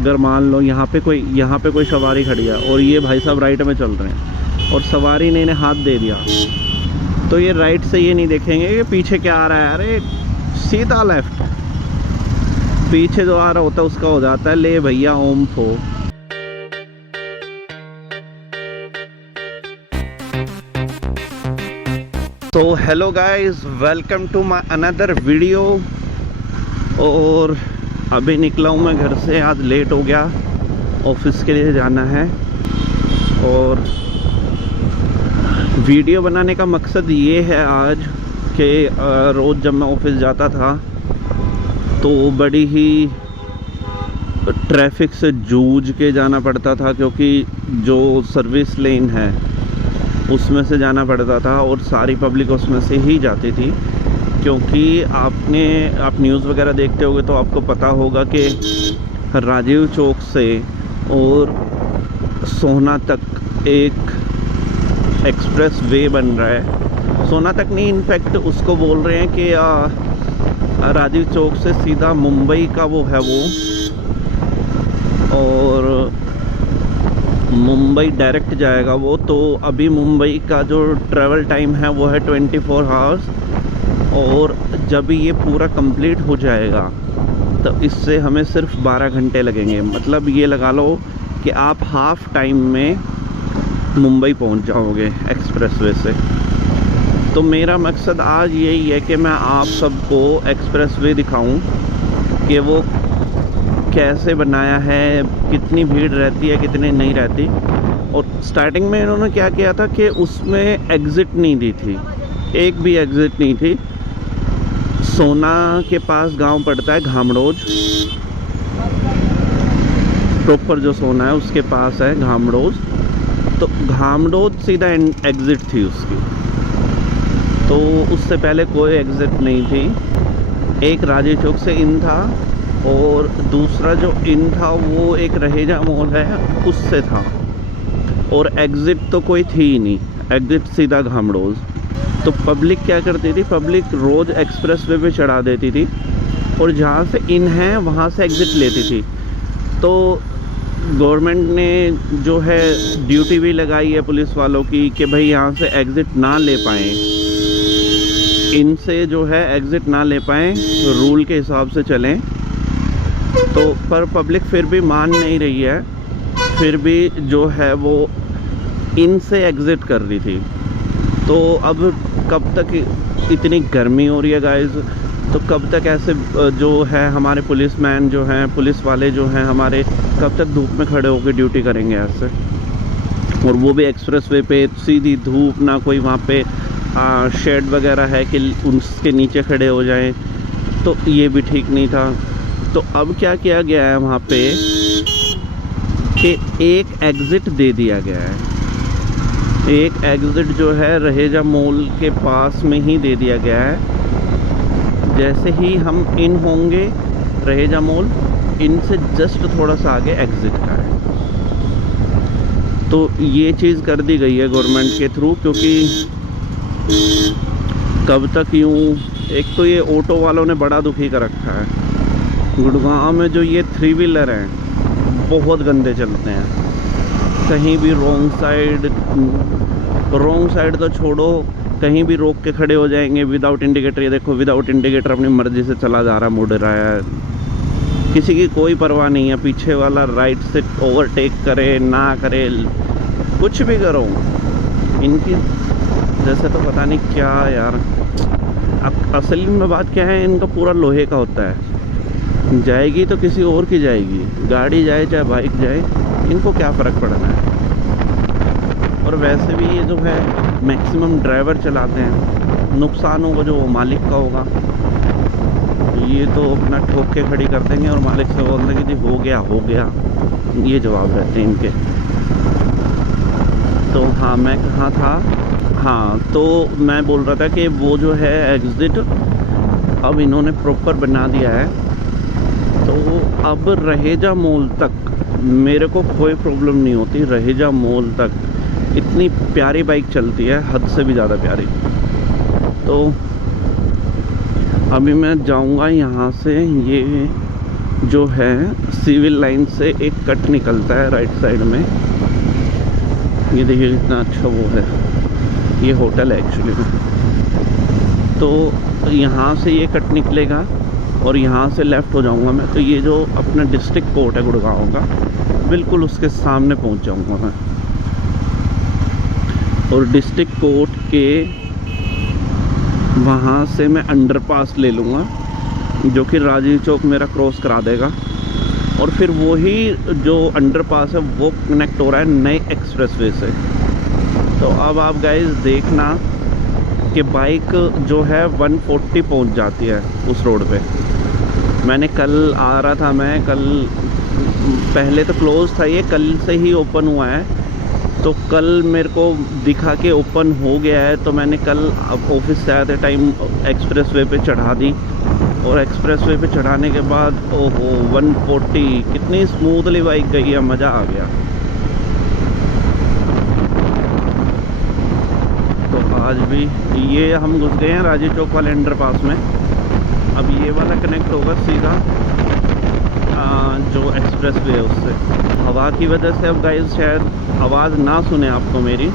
अगर मान लो यहाँ पे कोई सवारी खड़ी है और ये भाई साहब राइट में चल रहे हैं और सवारी ने इन्हें हाथ दे दिया, तो ये राइट से ये नहीं देखेंगे कि पीछे क्या आ रहा है, अरे सीधा लेफ्ट, पीछे जो आ रहा होता है उसका हो जाता है ले भैया ओम फो। तो hello guys, welcome to my another video. और अभी निकला हूँ मैं घर से, आज लेट हो गया, ऑफिस के लिए जाना है। और वीडियो बनाने का मकसद ये है आज कि रोज़ जब मैं ऑफिस जाता था तो बड़ी ही ट्रैफिक से जूझ के जाना पड़ता था, क्योंकि जो सर्विस लेन है उसमें से जाना पड़ता था और सारी पब्लिक उसमें से ही जाती थी। क्योंकि आप न्यूज़ वगैरह देखते होगे तो आपको पता होगा कि राजीव चौक से और सोहना तक एक एक्सप्रेस वे बन रहा है। सोहना तक नहीं, इनफैक्ट उसको बोल रहे हैं कि राजीव चौक से सीधा मुंबई का वो है वो, और मुंबई डायरेक्ट जाएगा वो। तो अभी मुंबई का जो ट्रैवल टाइम है वो है 24 आवर्स, और जब ये पूरा कंप्लीट हो जाएगा तो इससे हमें सिर्फ 12 घंटे लगेंगे। मतलब ये लगा लो कि आप हाफ टाइम में मुंबई पहुंच जाओगे एक्सप्रेसवे से। तो मेरा मकसद आज यही है कि मैं आप सबको एक्सप्रेसवे दिखाऊं कि वो कैसे बनाया है, कितनी भीड़ रहती है, कितनी नहीं रहती। और स्टार्टिंग में इन्होंने क्या किया था कि उसमें एग्ज़िट नहीं दी थी, एक भी एग्ज़िट नहीं थी। सोहना के पास गांव पड़ता है घामड़ोज, प्रॉपर जो सोहना है उसके पास है घामड़ोज, तो घामड़ोज सीधा एग्ज़िट थी उसकी। तो उससे पहले कोई एग्ज़िट नहीं थी। एक राजीव चौक से इन था और दूसरा जो इन था वो एक रहेजा मॉल है उससे था, और एग्ज़िट तो कोई थी ही नहीं, एग्ज़िट सीधा घामड़ोज। तो पब्लिक क्या करती थी, पब्लिक रोज़ एक्सप्रेसवे पे चढ़ा देती थी और जहाँ से इन है वहाँ से एग्ज़िट लेती थी। तो गवर्नमेंट ने जो है ड्यूटी भी लगाई है पुलिस वालों की कि भाई यहाँ से एग्ज़िट ना ले पाएँ, इनसे जो है एग्ज़िट ना ले पाएँ, रूल के हिसाब से चलें। तो पर पब्लिक फिर भी मान नहीं रही है, फिर भी जो है वो इनसे एग्ज़िट कर रही थी। तो अब कब तक, इतनी गर्मी हो रही है गाइस, तो कब तक ऐसे जो है हमारे पुलिसमैन जो हैं, पुलिस वाले जो हैं हमारे, कब तक धूप में खड़े होकर ड्यूटी करेंगे ऐसे, और वो भी एक्सप्रेसवे पे सीधी धूप, ना कोई वहाँ पे शेड वगैरह है कि उसके नीचे खड़े हो जाएं, तो ये भी ठीक नहीं था। तो अब क्या किया गया है वहाँ पे कि एक एग्ज़िट दे दिया गया है, एक एग्ज़िट जो है रहेजा मॉल के पास में ही दे दिया गया है। जैसे ही हम इन होंगे रहेजा मॉल, इनसे जस्ट थोड़ा सा आगे एग्ज़िट का है। तो ये चीज़ कर दी गई है गवर्नमेंट के थ्रू, क्योंकि कब तक यूँ, एक तो ये ऑटो वालों ने बड़ा दुखी कर रखा है। गुड़गांव में जो ये 3 व्हीलर हैं बहुत गंदे चलते हैं, कहीं भी रॉन्ग साइड तो छोड़ो, कहीं भी रोक के खड़े हो जाएंगे विदाउट इंडिकेटर। ये देखो विदाउट इंडिकेटर अपनी मर्ज़ी से चला जा रहा, मुड़ रहा है, किसी की कोई परवाह नहीं है। पीछे वाला राइट से ओवरटेक करे ना करे, कुछ भी करो, इनकी जैसे तो पता नहीं क्या यार। अब असली में बात क्या है, इनका पूरा लोहे का होता है, जाएगी तो किसी और की जाएगी, गाड़ी जाए चाहे बाइक जाए, इनको क्या फ़र्क पड़ना है। और वैसे भी ये जो है मैक्सिमम ड्राइवर चलाते हैं, नुकसान होगा जो मालिक का होगा। ये तो अपना ठोक के खड़ी कर देंगे और मालिक से बोल देंगे जी हो गया, ये जवाब रहते हैं इनके। तो हाँ, मैं कहाँ था, हाँ, तो मैं बोल रहा था कि वो जो है एग्ज़िट अब इन्होंने प्रॉपर बना दिया है। तो अब रहेजा मॉल तक मेरे को कोई प्रॉब्लम नहीं होती। रहेजा मॉल तक इतनी प्यारी बाइक चलती है, हद से भी ज़्यादा प्यारी। तो अभी मैं जाऊंगा यहाँ से, ये जो है सिविल लाइन से एक कट निकलता है राइट साइड में। ये देखिए कितना अच्छा वो है, ये होटल है एक्चुअली में। तो यहाँ से ये कट निकलेगा और यहाँ से लेफ़्ट हो जाऊँगा मैं, तो ये जो अपना डिस्ट्रिक्ट कोर्ट है गुड़गांव का, बिल्कुल उसके सामने पहुँच जाऊँगा मैं। और डिस्ट्रिक्ट कोर्ट के वहाँ से मैं अंडरपास ले लूँगा, जो कि राजीव चौक मेरा क्रॉस करा देगा। और फिर वही जो अंडरपास है वो कनेक्ट हो रहा है नए एक्सप्रेसवे से। तो अब आप गाइस देखना कि बाइक जो है 140 पहुंच जाती है उस रोड पे। मैंने कल आ रहा था, मैं कल पहले तो क्लोज़ था, ये कल से ही ओपन हुआ है। तो कल मेरे को दिखा के ओपन हो गया है, तो मैंने कल ऑफिस से आते टाइम एक्सप्रेसवे पे चढ़ा दी। और एक्सप्रेसवे पे चढ़ाने के बाद ओहो 140 कितनी स्मूथली बाइक गई है, मज़ा आ गया। तो आज भी ये हम घुस गए हैं राजीव चौक वाले अंडरपास में। अब ये वाला कनेक्ट होगा सीधा जो एक्सप्रेसवे है उससे। हवा की वजह से अब गाइस शायद आवाज़ ना सुने आपको मेरी,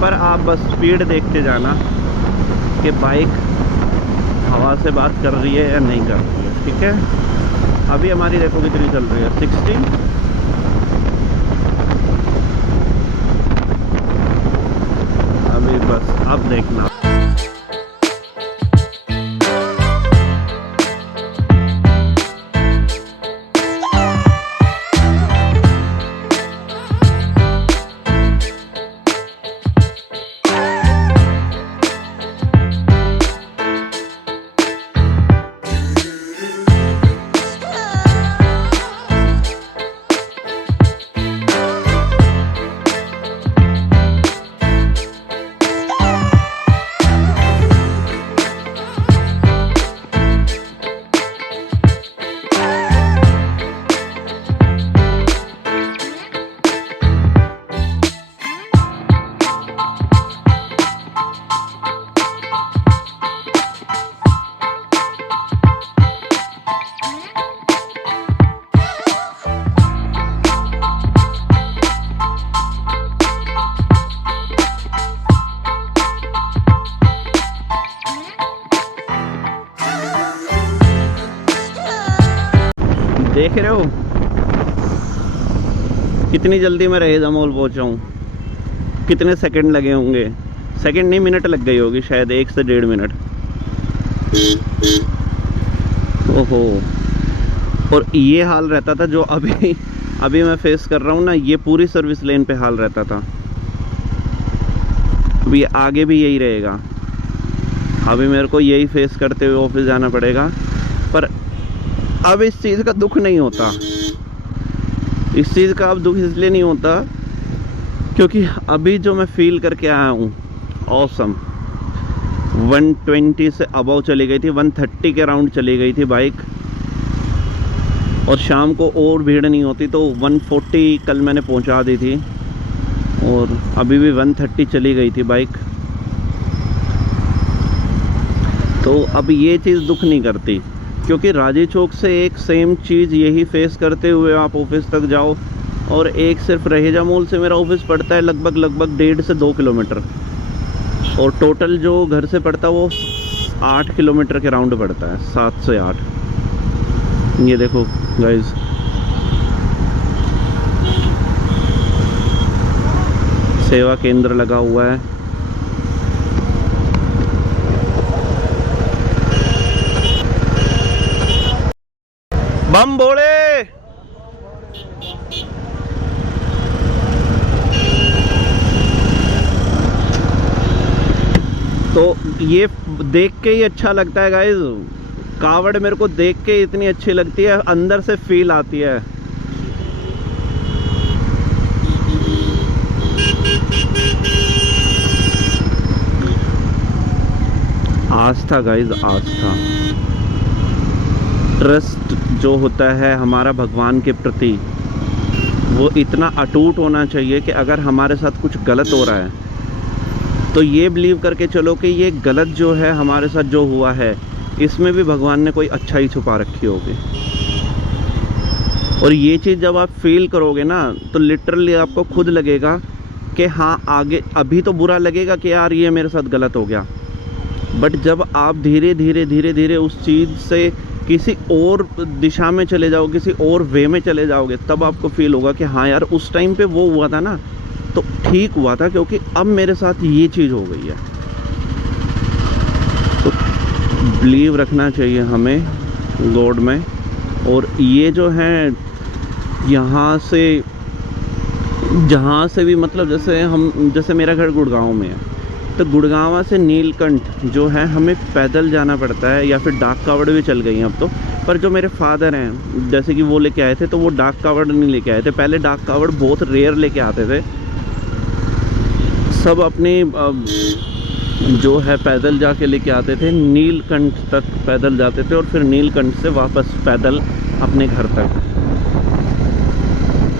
पर आप बस स्पीड देखते जाना कि बाइक हवा से बात कर रही है या नहीं कर रही है। ठीक है, अभी हमारी देखो कितनी चल रही है, 60। अभी बस अब देखना। देख रहे हो कितनी जल्दी मैं रहीदा मॉल पहुंचा हूँ। कितने सेकंड लगे होंगे, सेकंड नहीं मिनट लग गई होगी शायद, 1 से 1.5 मिनट। ओहो, और ये हाल रहता था जो अभी मैं फेस कर रहा हूँ ना, ये पूरी सर्विस लेन पे हाल रहता था। अभी आगे भी यही रहेगा। अभी मेरे को यही फेस करते हुए ऑफिस जाना पड़ेगा। पर अब इस चीज़ का दुख नहीं होता, इस चीज़ का अब दुख इसलिए नहीं होता क्योंकि अभी जो मैं फील करके आया हूँ, ऑसम। 120 से अबव चली गई थी, 130 के राउंड चली गई थी बाइक। और शाम को और भीड़ नहीं होती तो 140 कल मैंने पहुँचा दी थी, और अभी भी 130 चली गई थी बाइक। तो अब ये चीज़ दुख नहीं करती, क्योंकि राजीव चौक से एक सेम चीज़ यही फेस करते हुए आप ऑफिस तक जाओ। और एक सिर्फ रहेजा मॉल से मेरा ऑफिस पड़ता है लगभग 1.5 से 2 किलोमीटर, और टोटल जो घर से पड़ता है वो 8 किलोमीटर के राउंड पड़ता है, 7 से 8। ये देखो गाइस, सेवा केंद्र लगा हुआ है। बम बोले। तो ये देख के ही अच्छा लगता है गाइस, कावड़ मेरे को देख के इतनी अच्छी लगती है, अंदर से फील आती है। आस्था गाइस, आस्था, ट्रस्ट जो होता है हमारा भगवान के प्रति, वो इतना अटूट होना चाहिए कि अगर हमारे साथ कुछ गलत हो रहा है तो ये बिलीव करके चलो कि ये गलत जो है हमारे साथ जो हुआ है, इसमें भी भगवान ने कोई अच्छाई छुपा रखी होगी। और ये चीज़ जब आप फील करोगे ना तो लिटरली आपको खुद लगेगा कि हाँ आगे, अभी तो बुरा लगेगा कि यार ये मेरे साथ गलत हो गया, बट जब आप धीरे धीरे धीरे धीरे उस चीज़ से किसी और दिशा में चले जाओ, किसी और वे में चले जाओगे, तब आपको फील होगा कि हाँ यार उस टाइम पे वो हुआ था ना तो ठीक हुआ था, क्योंकि अब मेरे साथ ये चीज़ हो गई है। तो बिलीव रखना चाहिए हमें गॉड में। और ये जो है यहाँ से जहाँ से भी मतलब जैसे मेरा घर गुड़गांव में है, तो गुड़गांव से नीलकंठ जो है हमें पैदल जाना पड़ता है, या फिर डाक कावड़ भी चल गई हैं अब तो। पर जो मेरे फादर हैं जैसे कि वो लेके आए थे, तो वो डाक कावड़ नहीं लेके आए थे। पहले डाक कावड़ बहुत रेयर लेके आते थे, सब अपनी जो है पैदल जाके लेके आते थे, नीलकंठ तक पैदल जाते थे और फिर नीलकंठ से वापस पैदल अपने घर तक।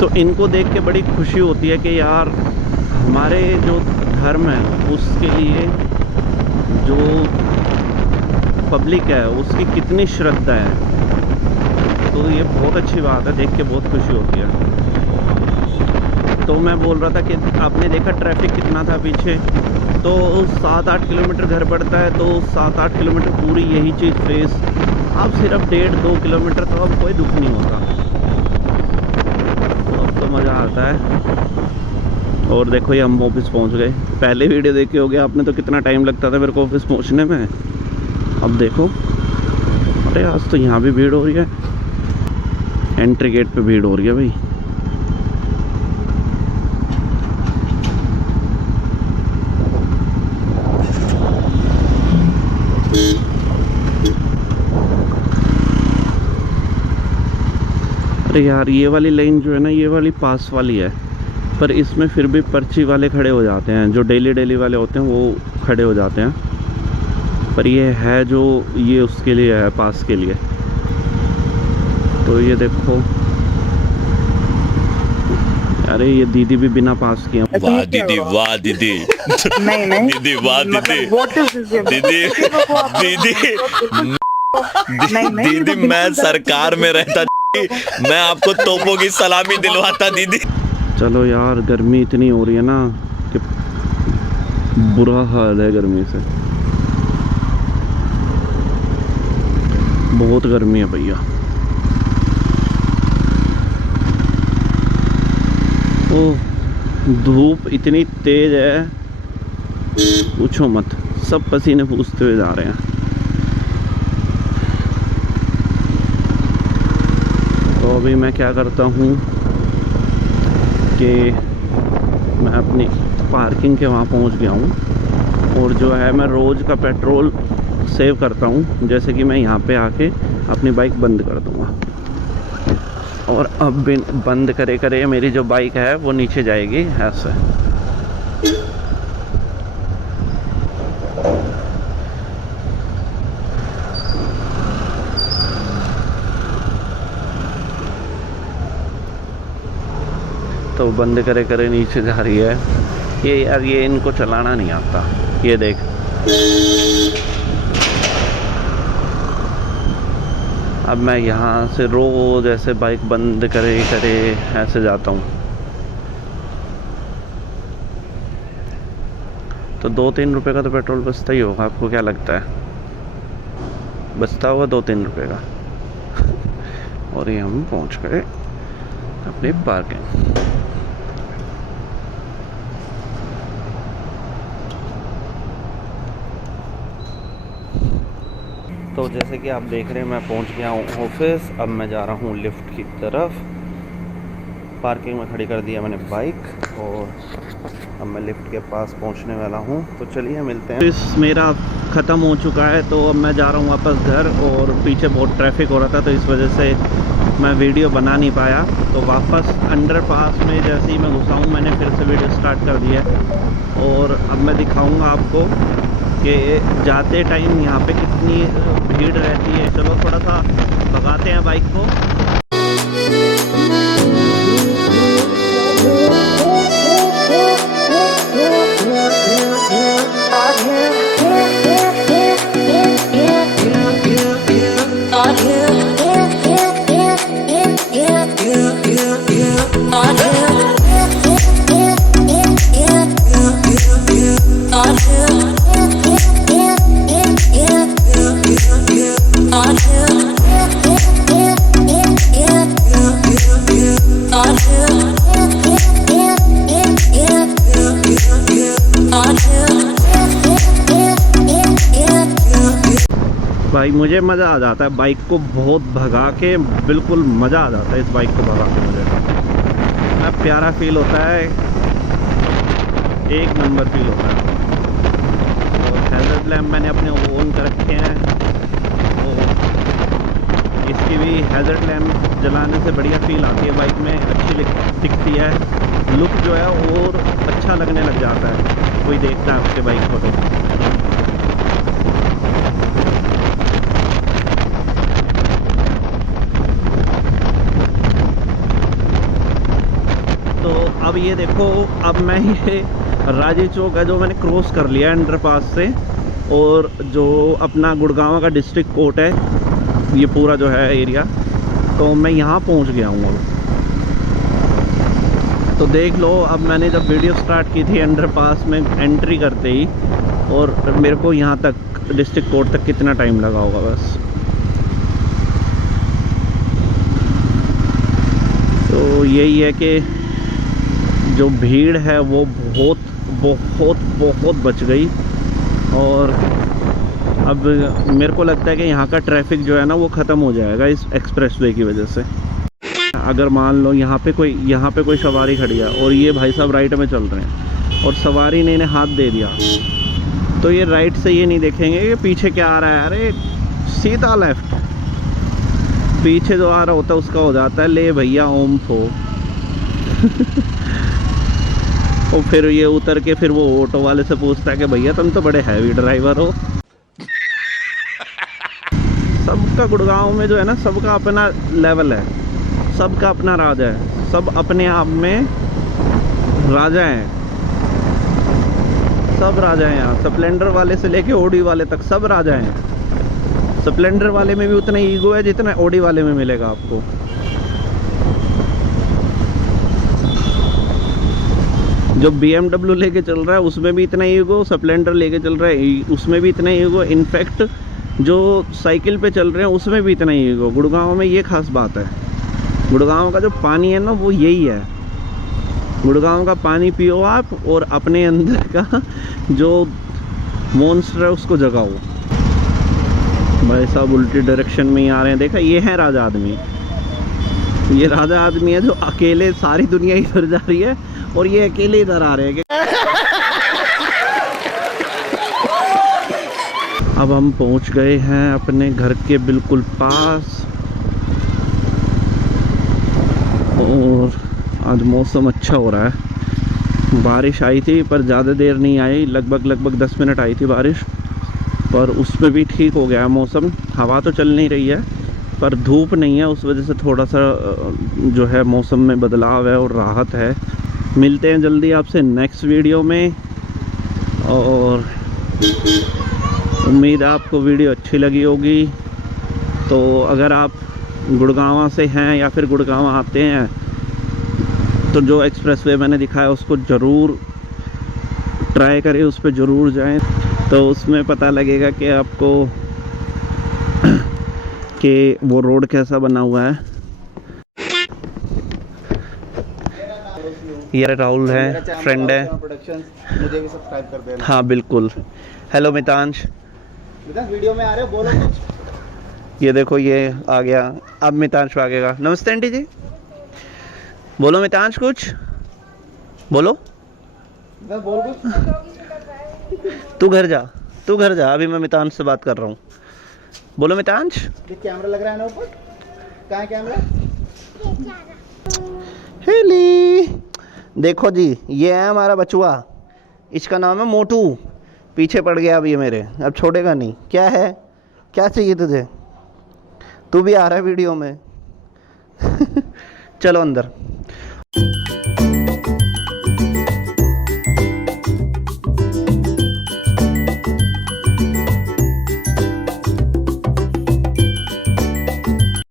तो इनको देख के बड़ी खुशी होती है कि यार हमारे जो धर्म है उसके लिए जो पब्लिक है उसकी कितनी श्रद्धा है। तो ये बहुत अच्छी बात है, देख के बहुत खुशी होती है। तो मैं बोल रहा था कि आपने देखा ट्रैफिक कितना था पीछे, तो 7-8 किलोमीटर घर पड़ता है, तो 7-8 किलोमीटर पूरी यही चीज़ फेस। अब सिर्फ 1.5-2 किलोमीटर तो अब कोई दुख नहीं होता, तो अब तो मज़ा आता है। और देखो ये हम ऑफिस पहुंच गए। पहले वीडियो देखे होगे आपने तो कितना टाइम लगता था मेरे को ऑफिस पहुंचने में, अब देखो। अरे आज तो यहाँ भी भीड़ हो रही है, एंट्री गेट पे भीड़ हो रही है भाई। अरे यार ये वाली लाइन जो है ना, ये वाली पास वाली है, पर इसमें फिर भी पर्ची वाले खड़े हो जाते हैं, जो डेली वाले होते हैं वो खड़े हो जाते हैं। पर ये है जो ये उसके लिए है, पास के लिए। तो ये देखो, अरे ये दीदी भी बिना पास किए। वाह दीदी, वाह दीदी, नहीं दीदी, वाह दीदी, दीदी, दीदी, दीदी, मैं सरकार में रहता, मैं आपको तोपों की सलामी दिलवाता दीदी। चलो यार, गर्मी इतनी हो रही है ना कि बुरा हाल है गर्मी से, बहुत गर्मी है भैया। ओह, धूप इतनी तेज है पूछो मत, सब पसीने पूछते हुए जा रहे हैं। तो अभी मैं क्या करता हूँ कि मैं अपनी पार्किंग के वहाँ पहुँच गया हूँ, और जो है मैं रोज़ का पेट्रोल सेव करता हूँ। जैसे कि मैं यहाँ पे आके अपनी बाइक बंद कर दूँगा, और अब बंद करे करे मेरी जो बाइक है वो नीचे जाएगी ऐसे। तो बंद करे करे नीचे जा रही है ये। यार ये इनको चलाना नहीं आता, ये देख। अब मैं यहाँ से रोज ऐसे बाइक बंद करे करे ऐसे जाता हूँ। तो 2-3 रुपए का तो पेट्रोल बचता ही होगा, आपको क्या लगता है? बचता होगा 2-3 रुपए का। और ये हम पहुँच गए अपनी पार्किंग। तो जैसे कि आप देख रहे हैं मैं पहुंच गया हूँ ऑफिस। अब मैं जा रहा हूँ लिफ्ट की तरफ। पार्किंग में खड़ी कर दिया मैंने बाइक, और अब मैं लिफ्ट के पास पहुंचने वाला हूँ। तो चलिए मिलते हैं। इस मेरा ख़त्म हो चुका है, तो अब मैं जा रहा हूँ वापस घर, और पीछे बहुत ट्रैफिक हो रहा था तो इस वजह से मैं वीडियो बना नहीं पाया। तो वापस अंडरपास में जैसे ही मैं घुसा हूँ, मैंने फिर से वीडियो स्टार्ट कर दिया, और अब मैं दिखाऊँगा आपको कि जाते टाइम यहाँ पे कितनी भीड़ रहती है। चलो थोड़ा सा भगाते हैं बाइक को। भाई मुझे मज़ा आ जाता है बाइक को बहुत भगा के, बिल्कुल मज़ा आ जाता है इस बाइक को भगा के। मुझे इतना प्यारा फील होता है, एक नंबर फील होता है। और हैज़र्ड लैम्प मैंने अपने ओन कर रखे हैं, तो इसकी भी हैज़र्ड लैम्प जलाने से बढ़िया फील आती है बाइक में, अच्छी दिखती है, लुक जो है और अच्छा लगने लग जाता है कोई देखता है आपके बाइक को। तो अब ये देखो, अब मैं ये राजी चौक है जो मैंने क्रॉस कर लिया अंडरपास से, और जो अपना गुड़गांव का डिस्ट्रिक्ट कोर्ट है, ये पूरा जो है एरिया, तो मैं यहाँ पहुँच गया हूँ अब। तो देख लो, अब मैंने जब वीडियो स्टार्ट की थी अंडरपास में एंट्री करते ही, और मेरे को यहाँ तक डिस्ट्रिक्ट कोर्ट तक कितना टाइम लगा होगा बस। तो यही है कि जो भीड़ है वो बहुत बहुत बहुत बच गई, और अब मेरे को लगता है कि यहाँ का ट्रैफिक जो है ना वो ख़त्म हो जाएगा इस एक्सप्रेसवे की वजह से। अगर मान लो यहाँ पे कोई सवारी खड़ी है और ये भाई साहब राइट में चल रहे हैं और सवारी ने इन्हें हाथ दे दिया, तो ये राइट से ये नहीं देखेंगे कि पीछे क्या आ रहा है, अरे सीधा लेफ्ट। पीछे जो आ रहा होता है उसका हो जाता है ले भैया ओम फो। और फिर ये उतर के फिर वो ऑटो वाले से पूछता है कि भैया तुम तो बड़े हैवी ड्राइवर हो। सबका गुड़गांव में जो है ना, सबका अपना लेवल है, सबका अपना राजा है, सब अपने आप में राजा हैं, सब राजा हैं यहाँ। स्प्लेंडर वाले से लेके ऑडी वाले तक सब राजा हैं। स्प्लेंडर वाले में भी उतना ईगो है जितना ऑडी वाले में मिलेगा आपको। जो BMW लेके चल रहा है उसमें भी इतना ईगो, स्प्लेंडर लेके चल रहा है उसमें भी इतना ईगो, इनफैक्ट जो साइकिल पे चल रहे हैं उसमें भी इतना ईगो। गुड़गांव में ये खास बात है, गुड़गांव का जो पानी है ना वो यही है। गुड़गांव का पानी पियो आप और अपने अंदर का जो मॉन्स्टर है उसको जगाओ। भाई साहब उल्टी डायरेक्शन में ही आ रहे हैं, देखा ये है राजा आदमी। ये राजा आदमी है जो अकेले, सारी दुनिया इधर जा रही है और ये अकेले इधर आ रहे हैं। अब हम पहुंच गए हैं अपने घर के बिल्कुल पास, और आज मौसम अच्छा हो रहा है। बारिश आई थी पर ज़्यादा देर नहीं आई, लगभग 10 मिनट आई थी बारिश, पर उसमें भी ठीक हो गया मौसम। हवा तो चल नहीं रही है पर धूप नहीं है, उस वजह से थोड़ा सा जो है मौसम में बदलाव है और राहत है। मिलते हैं जल्दी आपसे नेक्स्ट वीडियो में, और उम्मीद है आपको वीडियो अच्छी लगी होगी। तो अगर आप गुड़गांव से हैं या फिर गुड़गांव आते हैं तो जो एक्सप्रेसवे मैंने दिखाया उसको ज़रूर ट्राई करें, उस पर ज़रूर जाएं, तो उसमें पता लगेगा कि आपको कि वो रोड कैसा बना हुआ है। ये राहुल है, फ्रेंड है, मुझे भी सब्सक्राइब कर देना। हाँ बिल्कुल। हेलो मितांश, वीडियो में आ रहे हो, बोलो कुछ। ये देखो ये आ गया, अब मितांश आगेगा। नमस्ते आंटी जी, बोलो मितांश कुछ बोलो। बोल कुछ। तू घर जा, अभी मैं मितांश से बात कर रहा हूँ। बोलो मितांश। कैमरा लग रहा है ना ऊपर, कहाँ है कैमरा? हेली, देखो जी ये है हमारा बचुआ, इसका नाम है मोटू। पीछे पड़ गया अब ये मेरे, अब छोड़ेगा नहीं। क्या है, क्या चाहिए तुझे? तू भी आ रहा है वीडियो में। चलो अंदर।